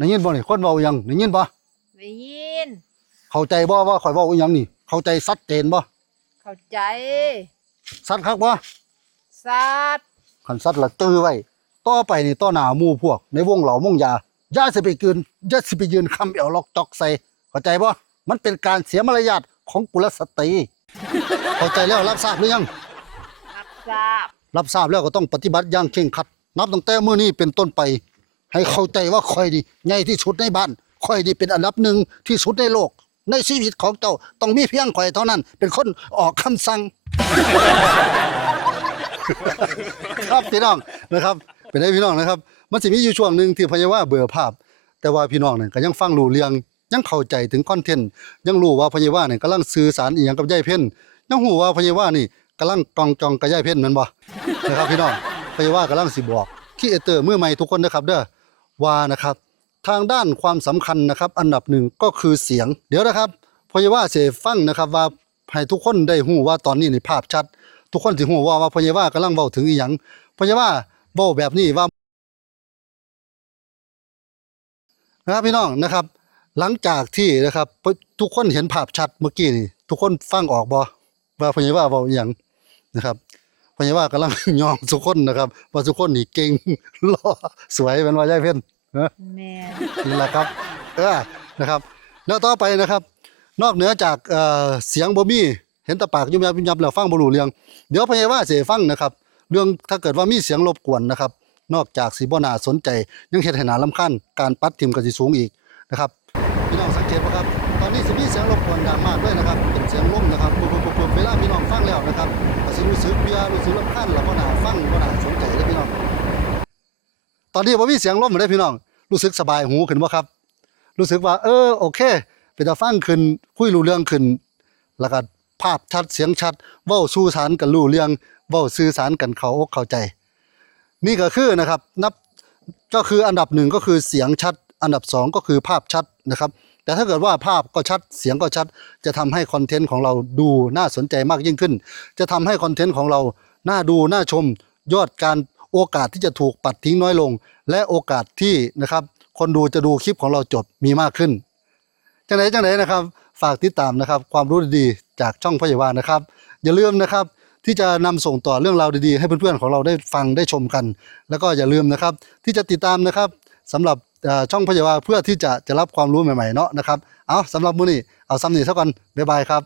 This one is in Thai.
ได้ยินบ่นี่คนเว้าอิหยังได้ยินบ่ได้ยิน เข้าใจบ่ว่าข่อยเว้าอิหยังนี่ เข้าใจชัดเจนบ่เข้าใจชัดคักบ่สัตว์คันชัดละตื้อไว้ต่อไปนี่ต่อหน้าหมู่พวก ในวงเหล่ามงยาอย่าสิไปกืนอย่าสิไปยืนคำเอวล็อกจอกใส่เข้าใจบ่มันเป็นการเสียมารยาทของกุลสตรีเข้าใจแล้วรับทราบหรือยังรับทราบรับทราบแล้วก็ต้องปฏิบัติอย่างเคร่งครัด นับตั้งแต่มื้อนี้เป็นต้นไป ให้เข้าใจว่าข่อยนี่ใหญ่ที่สุดในบ้านข่อยนี่เป็นอันดับหนึ่งที่สุดในโลก ในชีวิตของเจ้าต้องมีเพียงข่อยเท่านั้น เป็นคนออกคำสั่ง ครับพี่น้องนะครับ เป็นไงพี่น้องนะครับ มันสิมีอยู่ช่วงหนึ่งที่พะยาว่าเบื่อภาพ แต่ว่าพี่น้องเนี่ยก็ยังฟังรู้เรื่องยังเข้าใจถึงคอนเทนต์ยังรู้ว่าพะยาว่าเนี่ยกำลังสื่อสารอีหยังกับยายเพ่นยังรู้ว่าพะยาว่านี่กำลังกองจองกับยายเพ่นแม่นบ่นะครับพี่น้องพะยาว่ากำลังสิบอกคีเอเตอร์มือใหม่ทุกคนนะครับเด้อ ว่านะครับ ทางด้านความสำคัญนะครับ อันดับหนึ่งก็คือเสียง เดี๋ยวนะครับพะยาว่าสิฟังนะครับว่าให้ทุกคนได้ฮู้ว่าตอนนี้ในภาพชัด ทุกคนสิฮู้ว่าว่าพยาว่ากำลังเว้าถึงอีหยังพยาว่าเว้าแบบนี้ว่านะครับพี่น้องนะครับ หลังจากที่นะครับ ทุกคนเห็นภาพชัดเมื่อกี้นี่ทุกคนฟังออกบ่ว่าพญาว่าเว้าอหย่างนะครับ พญาว่ากำลัง ยองทุกคนนะครับว่าทุกคนนี่เก่งหล่อสวยเป็นว่ายายเพ่นนะแม่นี่แหละครับเออนะครับ แล้วต่อไปนะครับ นอกเหนือจากเอ่อเสียงบ่มีเห็นแตะปากยุ่มยับยุ่มยับแล้วฟังบ่รู้เรื่องเดี๋ยวพญาว่าสิให้ฟังนะครับ เรื่องถ้าเกิดว่ามีเสียงรบกวนนะครับ นอกจากสิบ่น่าสนใจ ยังเฮ็ดให้น่ารำคาญการปัดทิมก็สิสูงอีกนะครับพี่น้องสังเกตบ่ครับ ตอนนี้สิมีเสียงรบกวนดังมากเลยนะครับเป็นเสียงลมนะครับปุ๊บๆๆๆเวลาพี่ สิรู้สึกเบียรู้สึกรำคาญแล้วบ่น่าฟังบ่น่าสนใจเลยพี่น้อง ตอนนี้บ่มีเสียงลมเลยพี่น้อง รู้สึกสบายหูขึ้นบ่ครับ รู้สึกว่า เออโอเค เป็นตาฟังขึ้นคุยรู้เรื่องขึ้น แล้วก็ภาพชัดเสียงชัดเว้าสู่สารกันรู้เรื่องเว้าสื่อสารกันเขาอกเข้าใจ นี่ก็คือนะครับนับก็คืออันดับหนึ่งก็คือเสียงชัด อันดับสองก็คือภาพชัดนะครับ แต่ถ้าเกิดว่าภาพก็ชัดเสียงก็ชัด จะทำให้คอนเทนต์ของเราดูน่าสนใจมากยิ่งขึ้น จะทำให้คอนเทนต์ของเราน่าดูน่าชม ยอดการโอกาสที่จะถูกปัดทิ้งน้อยลง และโอกาสที่นะครับ คนดูจะดูคลิปของเราจบมีมากขึ้นจังไหนจังไหนนะครับ ฝากติดตามนะครับ ความรู้ดีๆจากช่องพยาบาลนะครับ อย่าลืมนะครับที่จะนำส่งต่อเรื่องราวดีๆ ให้เพื่อนๆของเราได้ฟังได้ชมกัน แล้วก็อย่าลืมนะครับ ที่จะติดตามนะครับสำหรับ ช่องพยาบาลเพื่อที่จะจะรับความรู้ใหม่ๆเนาะนะครับ เอาสำหรับมื้อนี้เอาซ้ำนี่เท่ากันบ๊ายบายครับ